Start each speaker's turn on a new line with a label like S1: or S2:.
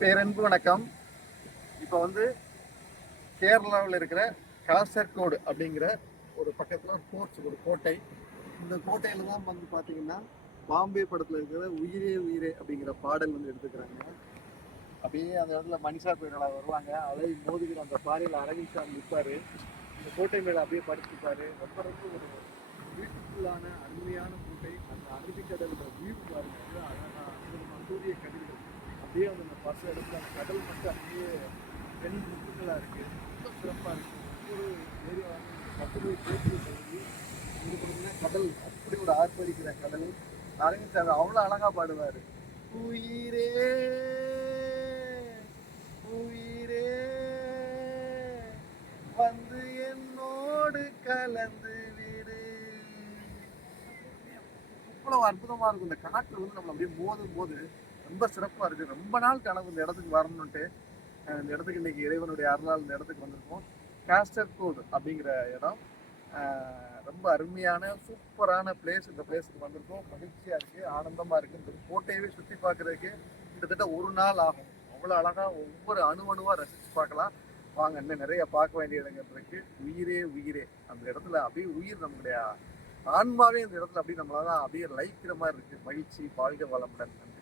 S1: பேரன்பு வணக்கம். இப்போ வந்து கேரளாவில் இருக்கிற காசர்கோடு அப்படிங்கிற ஒரு பக்கத்தில் ஒரு ஃபோர்ட்ஸ் ஒரு கோட்டை. இந்த கோட்டையில் தான் வந்து பார்த்தீங்கன்னா பாம்பே படத்தில் இருக்கிற உயிரே உயிரே அப்படிங்கிற பாடல் வந்து எடுத்துக்கிறாங்க. அப்படியே அந்த இடத்துல மனிஷா பேரலா வருவாங்க. அலை மோதுகிற அந்த பாறையில் அரவிந்த் சாமி இந்த கோட்டை மேலே அப்படியே படிச்சுப்பார் ரொம்ப ரொம்ப ஒரு பியூட்டிஃபுல்லான அருமையான கோட்டை. அந்த அரபிக்கடலோட வியூ பாருங்க. அப்படியே வந்து அந்த பஸ் எடுத்து அந்த கடல் மட்டும் அப்படியே பெண் முத்துக்களா இருக்கு. ரொம்ப சிறப்பாக இருக்கு. ஒவ்வொரு ஏரியா வந்து பத்து பேசி பகுதி பார்த்தீங்கன்னா கடல் அப்படி ஒரு ஆர்ப்பரிக்கிற கடல். அரவிந்த் சாமி அவ்வளோ அழகா பாடுவாரு. உயிரே உயிரே வந்து என்னோடு கலந்து விடு. இவ்வளவு அற்புதமா இருக்கும். இந்த காற்று வந்து நம்ம அப்படியே மோதும் போது ரொம்ப சிறப்பாக இருக்குது ரொம்ப நாள் கனவு இந்த இடத்துக்கு வரணுன்ட்டு இந்த இடத்துக்கு இன்னைக்கு இறைவனுடைய அருளால் இந்த இடத்துக்கு வந்திருக்கோம். காஸ்டர் கோட் அப்படிங்கிற இடம் ரொம்ப அருமையான சூப்பரான பிளேஸ் இந்த பிளேஸுக்கு வந்திருக்கோம். மகிழ்ச்சியாக இருக்குது ஆனந்தமாக இருக்குது இந்த கோட்டையவே சுற்றி பார்க்கறதுக்கு கிட்டத்தட்ட ஒரு நாள் ஆகும். அவ்வளோ அழகாக ஒவ்வொரு அணு அணுவாக ரசித்து பார்க்கலாம். வாங்க இன்னும் நிறைய பார்க்க வேண்டிய இடங்கள் இருக்குது உயிரே உயிரே. அந்த இடத்துல அப்படியே உயிர் நம்மளுடைய ஆன்மாவே இந்த இடத்துல அப்படியே நம்மளால அப்படியே லயிக்கிற மாதிரி இருக்குது மகிழ்ச்சி வாழ்க வளமுடன். நன்றி.